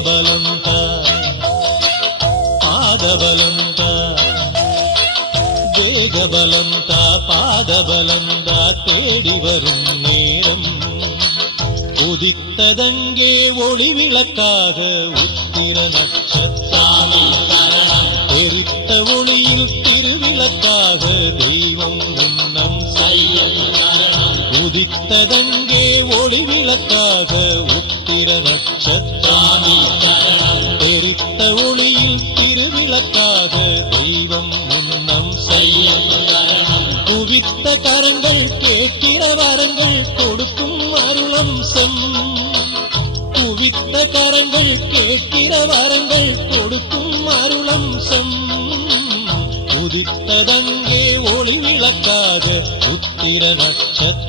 தேகபலந்த பாதபலந்த தேகபலந்த பாதபலந்த தேடி வரும் நேரம் உதித்ததங்கே ஒளி விளக்காக உத்திர நட்சத்திரம் எரித்த ஒளியில் திருவிளக்காக தெய்வம் உன்னம் உதித்ததங்கே ஒளி விளக்காக உத்திர நட்சத்திரம் எரித்த ஒளியில் திருவிளக்காக தெய்வம் உன்னம் குவித்த கரங்கள் கேட்கிற வரங்கள் கொடுக்கும் அருளம்சம் குவித்த கரங்கள் கேட்கிற வரங்கள் கொடுக்கும் அருளம்சம் உதித்ததங்கே ஒளி விளக்காக உத்திர நட்சத்திரம்